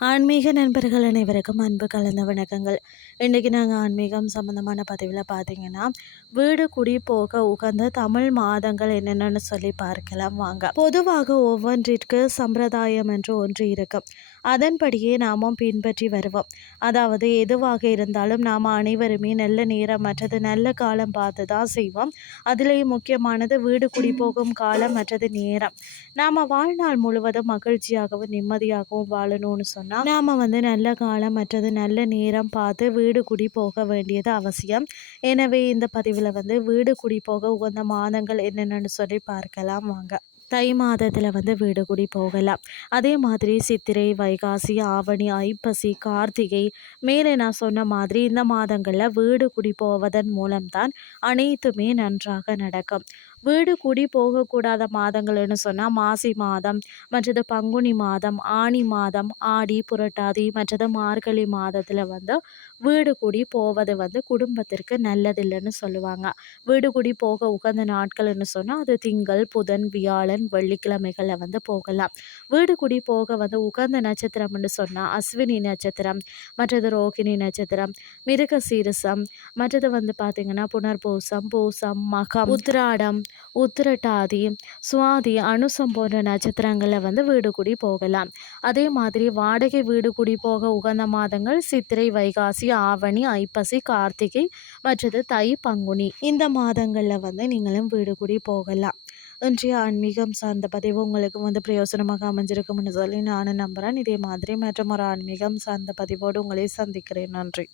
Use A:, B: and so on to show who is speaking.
A: ஆன்மீக நண்பர்கள் அனைவருக்கும் அன்பு கலந்த வணக்கங்கள். இன்றைக்கி நாங்கள் ஆன்மீகம் சம்மந்தமான பதிவில் பார்த்தீங்கன்னா வீடு குடி போக உகந்த தமிழ் மாதங்கள் என்னென்னு சொல்லி பார்க்கலாம் வாங்க. பொதுவாக ஒவ்வொன்றிற்கு சம்பிரதாயம் என்று ஒன்று இருக்கும். அதன்படியே நாமும் பின்பற்றி வருவோம். அதாவது எதுவாக இருந்தாலும் நாம் அனைவருமே நல்ல நேரம் மற்றது நல்ல காலம் பார்த்து தான் செய்வோம். அதுலேயும் முக்கியமானது வீடு குடி போகும் காலம் மற்றது நேரம். நாம் வாழ்நாள் முழுவதும் மகிழ்ச்சியாகவும் நிம்மதியாகவும் வாழணும்னு சொன்னால் நாம் வந்து நல்ல காலம் மற்றது நல்ல நேரம் பார்த்து வீடு குடி போக வேண்டியது அவசியம். எனவே இந்த பதிவில் வந்து வீடு குடி போக உகந்த மாதங்கள் என்னென்னு சொல்லி பார்க்கலாம் வாங்க. தை மாதத்தில் வந்து வீடு குடி போகலாம். அதே மாதிரி சித்திரை வைகாசி ஆவணி ஐப்பசி கார்த்திகை மேலே நான் சொன்ன மாதிரி இந்த மாதங்களில் வீடு குடி போவதன் மூலம்தான் அனைத்துமே நன்றாக நடக்கும். வீடு குடி போகக்கூடாத மாதங்கள்னு சொன்னால் மாசி மாதம் மற்றது பங்குனி மாதம் ஆனி மாதம் ஆடி புரட்டாதி மற்றது மார்கழி மாதத்தில் வந்து வீடு குடி போவது வந்து குடும்பத்திற்கு நல்லதில்லைன்னு சொல்லுவாங்க. வீடு குடி போக உகந்த நாட்கள்னு சொன்னால் அது திங்கள் புதன் வியாழன் வெள்ளிக்கிழமைகளில் வந்து போகலாம். வீடு குடி போக வந்து உகந்த நட்சத்திரம்னு சொன்னால் அஸ்வினி நட்சத்திரம் மற்றது ரோகிணி நட்சத்திரம் மிருக சீரசம் மற்றது வந்து பார்த்திங்கன்னா புனர்பூசம் பூசம் மகம் உத்ராடம் உத்திரட்டாதி சுவாதி அனுசம் போன்ற நட்சத்திரங்களில் வந்து வீடு குடி போகலாம். அதே மாதிரி வாடகை வீடு குடி போக உகந்த மாதங்கள் சித்திரை வைகாசி ஆவணி ஐப்பசி கார்த்திகை மற்றது தை பங்குனி இந்த மாதங்களில் வந்து நீங்களும் வீடு குடி போகலாம். இன்றைய ஆன்மீகம் சார்ந்த பதிவு உங்களுக்கு வந்து பிரயோசனமாக அமைஞ்சிருக்கும்னு சொல்லி நானும் நம்புகிறேன் இதே மாதிரி மற்றும் ஒரு ஆன்மீகம் சார்ந்த பதிவோடு உங்களை சந்திக்கிறேன். நன்றி.